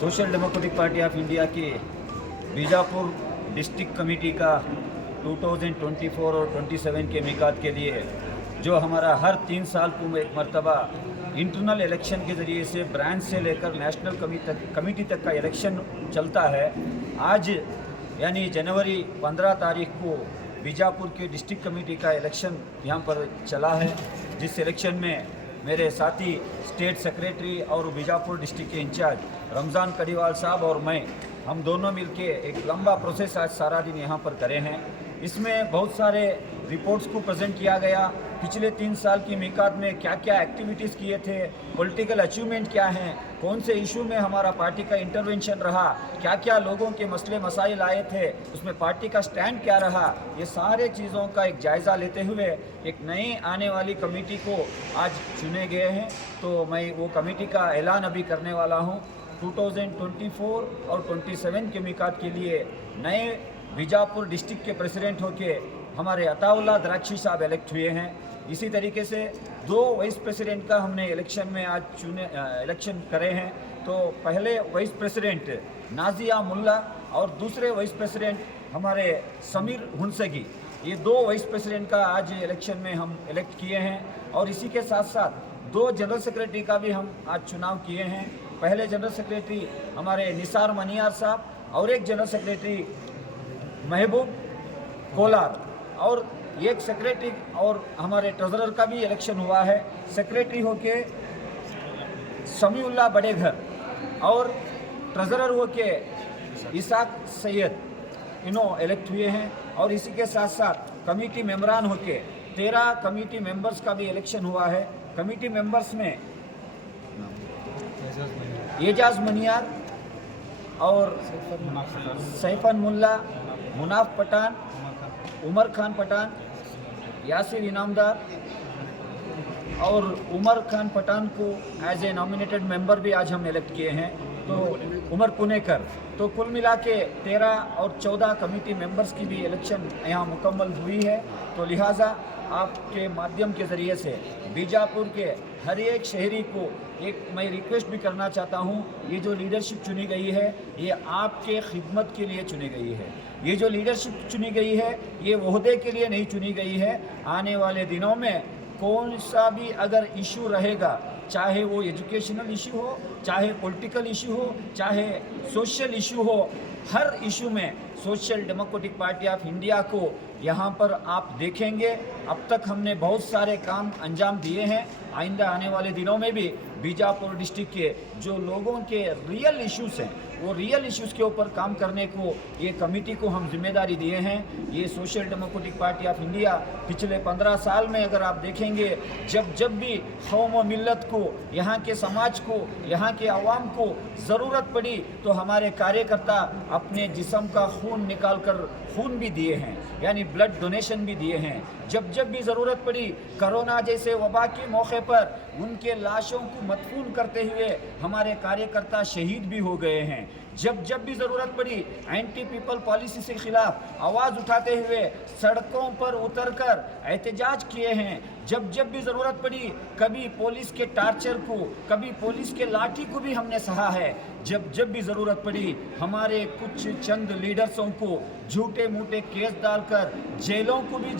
Social democratic party of India के Bijapur district committee का 2024 और 27 के मिकात के लिए जो हमारा हर 3 साल को एक मरतबा इंटरनल इलेक्शन के ज़रिए से ब्रांच से लेकर नेशनल कमेटी तक का इलेक्शन चलता है। आज यानी जनवरी 15 तारीख को बीजापुर के डिस्ट्रिक्ट कमेटी का इलेक्शन यहाँ पर चला है, जिस इलेक्शन में मेरे साथी स्टेट सेक्रेटरी और बीजापुर डिस्ट्रिक्ट के इंचार्ज रमज़ान कड़ीवाल साहब और मैं, हम दोनों मिलके एक लंबा प्रोसेस आज सारा दिन यहाँ पर करे हैं। इसमें बहुत सारे रिपोर्ट्स को प्रेजेंट किया गया, पिछले 3 साल की मिकात में क्या क्या एक्टिविटीज़ किए थे, पॉलिटिकल अचीवमेंट क्या हैं, कौन से इशू में हमारा पार्टी का इंटरवेंशन रहा, क्या क्या लोगों के मसले मसाइल आए थे, उसमें पार्टी का स्टैंड क्या रहा, ये सारे चीज़ों का एक जायज़ा लेते हुए एक नई आने वाली कमेटी को आज चुने गए हैं। तो मैं वो कमेटी का ऐलान अभी करने वाला हूँ। 2024 और 27 के मिकात के लिए नए बीजापुर डिस्ट्रिक्ट के प्रेसिडेंट होके हमारे अताउल्ला द्राक्षी साहब इलेक्ट हुए हैं। इसी तरीके से 2 वाइस प्रेसिडेंट का हमने इलेक्शन में आज इलेक्शन करे हैं। तो पहले वाइस प्रेसिडेंट नाजिया मुल्ला और दूसरे वाइस प्रेसिडेंट हमारे समीर हुनसगी, ये 2 वाइस प्रेसिडेंट का आज इलेक्शन में हम इलेक्ट किए हैं। और इसी के साथ साथ 2 जनरल सेक्रेटरी का भी हम आज चुनाव किए हैं। पहले जनरल सेक्रेटरी हमारे निसार मनियार साहब और एक जनरल सेक्रेटरी महबूब कोलार, और एक सेक्रेटरी और हमारे ट्रेजरर का भी इलेक्शन हुआ है। सेक्रेटरी होके समीउल्लाह बड़ेघर और ट्रेजरर होके इसाक सैयद, इन्हों इलेक्ट हुए हैं। और इसी के साथ साथ कमेटी मेंबरान होके 13 कमेटी मेंबर्स का भी इलेक्शन हुआ है। कमेटी मेंबर्स में एजाज मनियार और सैफन मुल्ला, मुनाफ पठान, उमर खान पठान, यासिर इनामदार और उमर खान पठान को एज ए नॉमिनेटेड मेंबर भी आज हम इलेक्ट किए हैं। तो उमर पुनेकर, तो कुल मिला के 13 और 14 कमेटी मेंबर्स की भी इलेक्शन यहाँ मुकम्मल हुई है। तो लिहाजा आपके माध्यम के ज़रिए से बीजापुर के हर एक शहरी को एक मैं रिक्वेस्ट भी करना चाहता हूँ, ये जो लीडरशिप चुनी गई है ये आपके खिदमत के लिए चुनी गई है। ये जो लीडरशिप चुनी गई है ये ओहदे के लिए नहीं चुनी गई है। आने वाले दिनों में कौन सा भी अगर इशू रहेगा, चाहे वो एजुकेशनल इशू हो, चाहे पॉलिटिकल इशू हो, चाहे सोशल इशू हो, हर इशू में social democratic party of India को यहाँ पर आप देखेंगे। अब तक हमने बहुत सारे काम अंजाम दिए हैं। आइंदा आने वाले दिनों में भी बीजापुर डिस्ट्रिक्ट के जो लोगों के रियल इश्यूज़ हैं वो रियल इश्यूज़ के ऊपर काम करने को ये कमेटी को हम जिम्मेदारी दिए हैं। ये social democratic party of India पिछले 15 साल में अगर आप देखेंगे, जब भी कौम व मिल्लत को, यहाँ के समाज को, यहाँ के अवाम को ज़रूरत पड़ी तो हमारे कार्यकर्ता अपने जिस्म का खून निकाल कर खून भी दिए हैं, यानी ब्लड डोनेशन भी दिए हैं। जब भी ज़रूरत पड़ी, कोरोना जैसे वबा के मौके पर उनके लाशों को मदफून करते हुए हमारे कार्यकर्ता शहीद भी हो गए हैं। जब भी ज़रूरत पड़ी एंटी पीपल पॉलिसी से खिलाफ आवाज़ उठाते हुए सड़कों पर उतरकर एहतजाज किए हैं। जब भी ज़रूरत पड़ी, कभी पुलिस के टार्चर को, कभी पुलिस के लाठी को भी हमने सहा है। जब भी ज़रूरत पड़ी हमारे कुछ चंद लीडर्सों को झूठे मूठे केस डालकर जेलों को भी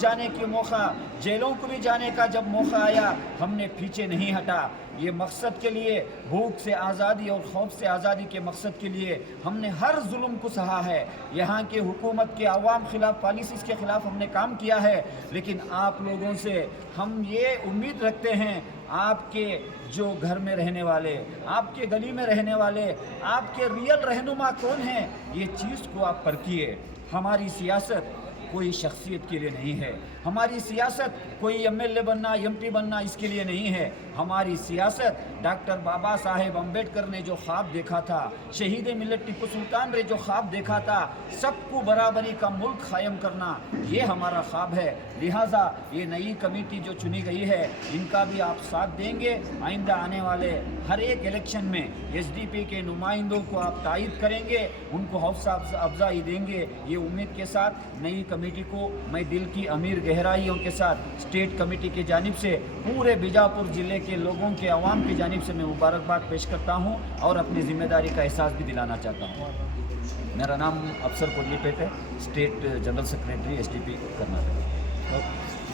जाने का जब मौका आया, हमने पीछे नहीं हटा। ये मकसद के लिए, भूख से आज़ादी और खौफ से आज़ादी के मकसद के लिए हमने हर जुल्म को सहा है। यहाँ के हुकूमत के अवाम खिलाफ पॉलिसीज़ के ख़िलाफ़ हमने काम किया है। लेकिन आप लोगों से हम ये उम्मीद रखते हैं, आपके जो घर में रहने वाले, आपके गली में रहने वाले, आपके रियल रहनुमा कौन हैं, ये चीज़ को आप परखिए। हमारी सियासत कोई शख्सियत के लिए नहीं है, हमारी सियासत कोई एमएलए बनना, एमपी बनना इसके लिए नहीं है। हमारी सियासत डॉक्टर बाबा साहेब अम्बेडकर ने जो ख्वाब देखा था, शहीद मिल्लत टिप्पू सुल्तान ने जो ख्वाब देखा था, सबको बराबरी का मुल्क कायम करना, ये हमारा ख्वाब है। लिहाजा ये नई कमेटी जो चुनी गई है इनका भी आप साथ देंगे। आइंदा आने वाले हर एक इलेक्शन में एसडीपी के नुमाइंदों को आप तायद करेंगे, उनको हौसला अफजाई देंगे। ये उम्मीद के साथ नई कमेटी को मैं दिल की अमीर गहराइयों के साथ स्टेट कमेटी की जानिब से पूरे बीजापुर ज़िले के लोगों के अवाम की जानिब से मैं मुबारकबाद पेश करता हूँ और अपनी ज़िम्मेदारी का एहसास भी दिलाना चाहता हूँ। मेरा नाम अफसर कोडलीपेट है, state general secretary SDP Karnataka.